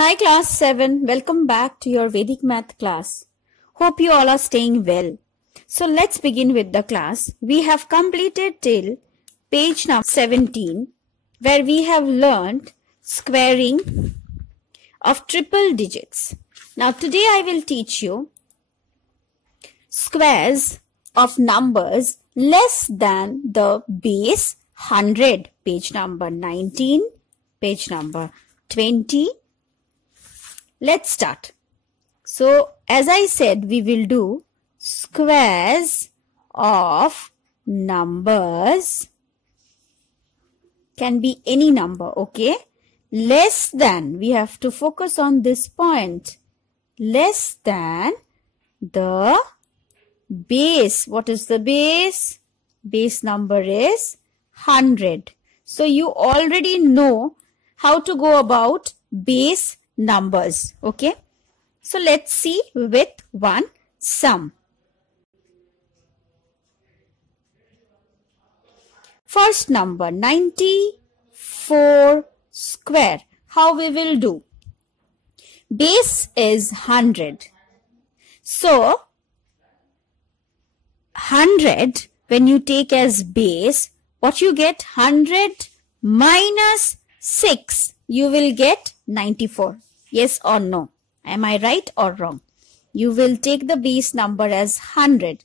Hi class 7, welcome back to your Vedic math class. Hope you all are staying well. So let's begin with the class. We have completed till page number 17 where we have learned squaring of triple digits. Now today I will teach you squares of numbers less than the base 100. Page number 19, page number 20. Let's start. So, as I said, we will do squares of numbers. Can be any number, okay? Less than, we have to focus on this point. Less than the base. What is the base? Base number is 100. So, you already know how to go about base numbers, okay? So let's see with one sum. First number 94 square. How we will do? Base is 100. So 100 when you take as base, what you get? 100 minus 6. You will get 94. Yes or no? Am I right or wrong? You will take the base number as 100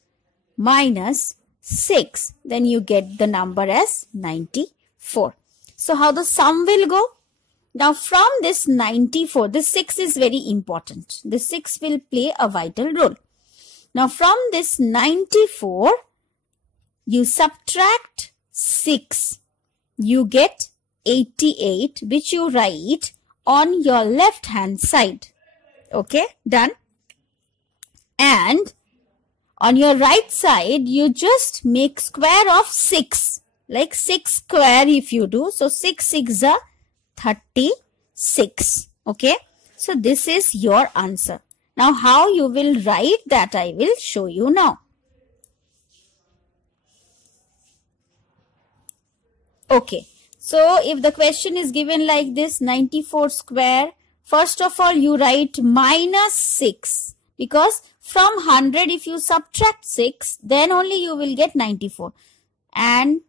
minus 6. Then you get the number as 94. So how the sum will go? Now from this 94, this 6 is very important. The 6 will play a vital role. Now from this 94, you subtract 6. You get 88, which you write on your left hand side. Okay, done. And on your right side, you just make square of 6. Like 6 square if you do. So 6 6 are 36. Okay, so this is your answer. Now how you will write that I will show you now. Okay. So, if the question is given like this, 94 square, first of all, you write minus 6. Because from 100, if you subtract 6, then only you will get 94. And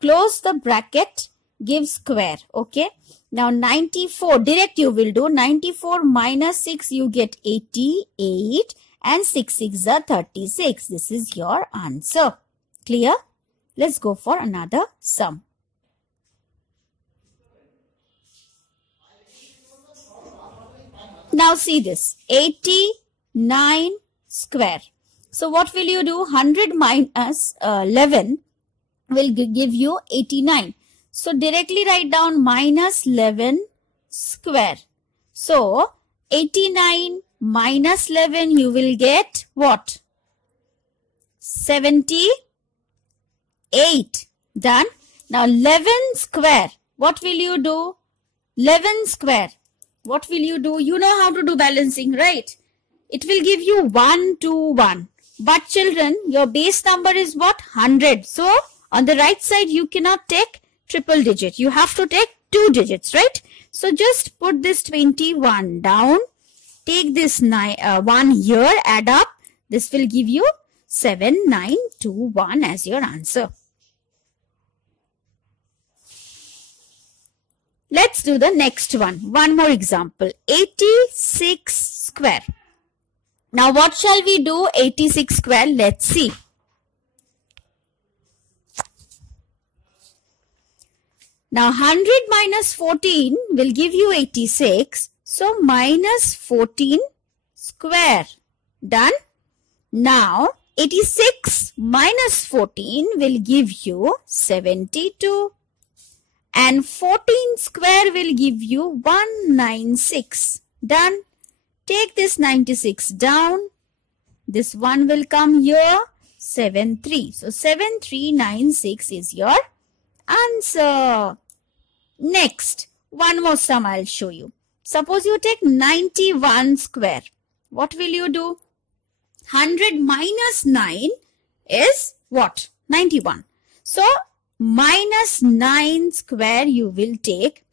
close the bracket, give square. Okay. Now, 94, direct you will do. 94 minus 6, you get 88. And 6 6 are 36. This is your answer. Clear? Let's go for another sum. Now see this, 89 square. So what will you do? 100 minus 11 will give you 89. So directly write down minus 11 square. So 89 minus 11 you will get what? 78. Done. Now 11 square. What will you do? 11 square. What will you do? You know how to do balancing, right? It will give you 1, 2, 1. But children, your base number is what? 100. So, on the right side, you cannot take triple digit. You have to take 2 digits, right? So, just put this 21 down. Take this 1 here, add up. This will give you 7921 as your answer. Let's do the next one. One more example. 86 square. Now what shall we do? 86 square. Let's see. Now 100 minus 14 will give you 86. So minus 14 square. Done. Now 86 minus 14 will give you 72. And 14 square will give you 196. Done. Take this 96 down. This one will come here. 73. So 7396 is your answer. Next, one more sum I'll show you. Suppose you take 91 square. What will you do? 100 minus 9 is what? 91. So minus 9 square you will take.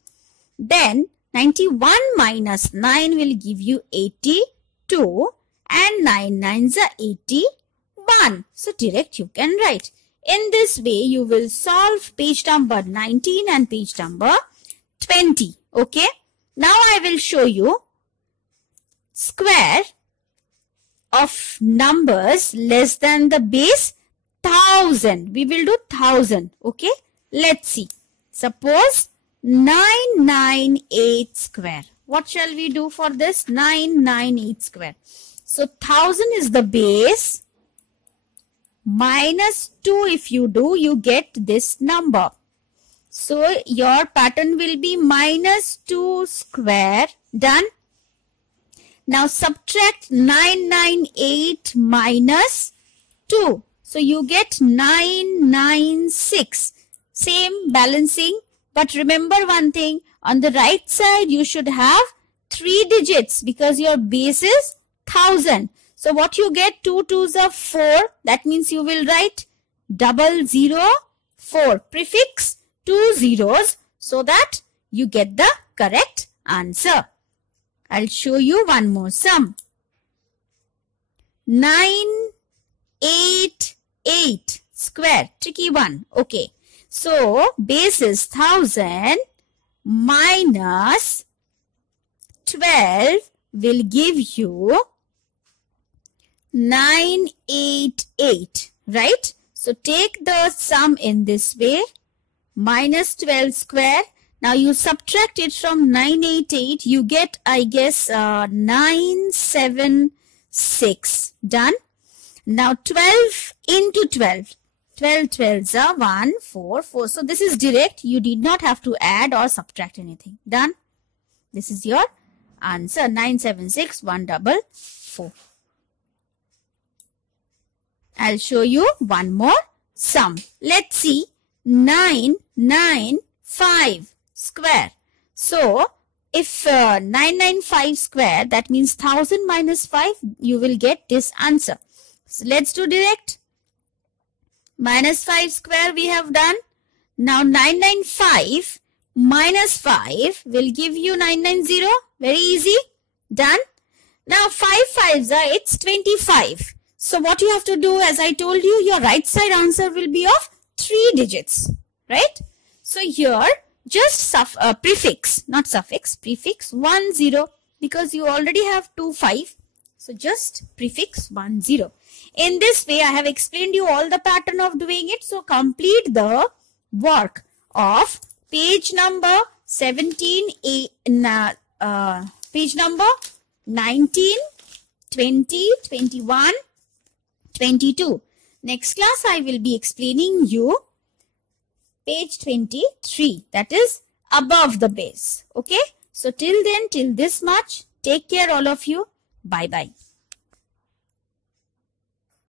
Then 91 minus 9 will give you 82 and 9 9s are 81. So direct you can write. In this way you will solve page number 19 and page number 20. Okay. Now I will show you square of numbers less than the base 1000. We will do 1000. Okay. Let's see. Suppose 998 square. What shall we do for this? 998 square. So 1000 is the base. Minus 2 if you do, you get this number. So your pattern will be minus 2 square. Done. Now subtract 998 minus 2. So you get 996. Same balancing. But remember one thing. On the right side you should have 3 digits because your base is 1000. So what you get, 2 2s are 4. That means you will write 004. Prefix 2 zeros so that you get the correct answer. I'll show you one more sum. 988 square. Tricky one. Okay. So base is 1000 minus 12 will give you 988. Right? So take the sum in this way. Minus 12 square. Now you subtract it from 988. You get, I guess, 976. Done. Now 12 into 12. 12 12s are 1, 4, 4. So this is direct. You did not have to add or subtract anything. Done. This is your answer. 976 144. I'll show you one more sum. Let's see. 995 square. So if 995 square, that means 1000 minus 5, you will get this answer. So let's do direct. Minus 5 square we have done. Now 995 minus 5 will give you 990. Very easy. Done. Now 5 5s are, it's 25. So what you have to do, as I told you, your right side answer will be of 3 digits. Right? So here just prefix, not suffix, prefix 10 because you already have 2 5. So just prefix 10. In this way, I have explained you all the pattern of doing it. So complete the work of page number 17, page number 19, 20, 21, 22. Next class, I will be explaining you page 23. That is above the base. Okay. So till then, till this much, take care all of you. Bye-bye.